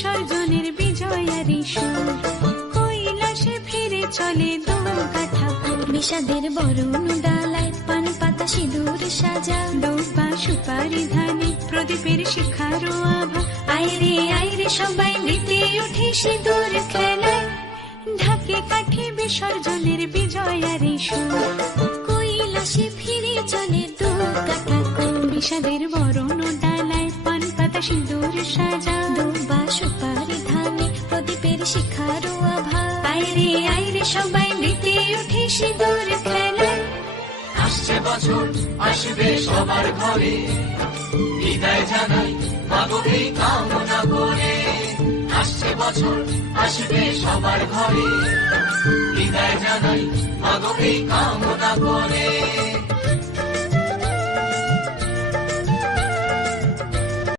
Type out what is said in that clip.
বিসর্জনের বিজয়ারি সুর, কৈলাসে ফিরে চলে দোকাঠা বিষাদের বরণ ডালায় পান পাতা সিঁদুর সাজা, দৌপা সুপারি ধানে প্রদীপের শিখারো আভা। আইরে সবাই মেতে উঠে সিঁদুর খেলায়, ঢাকে কাঠে বিসর্জনের বিজয়ারি সুর, কৈলাসে ফিরে চলে দোকাঠা বিষাদের বরণ ডালায় পান পাতা সিঁদুর সাজা, দৌপা সুপারি ধানে প্রদীপের শিখারো আভা। আইরে সবাই মেতে উঠে সিঁদুর খেলায়। আসছে বছর আসবে সবার ঘরে, বিদায় জানাই মাগোকে কামনা করে। আসছে বছর আসবে সবার ঘরে, বিদায় জানাই মাগোকে কামনা করে।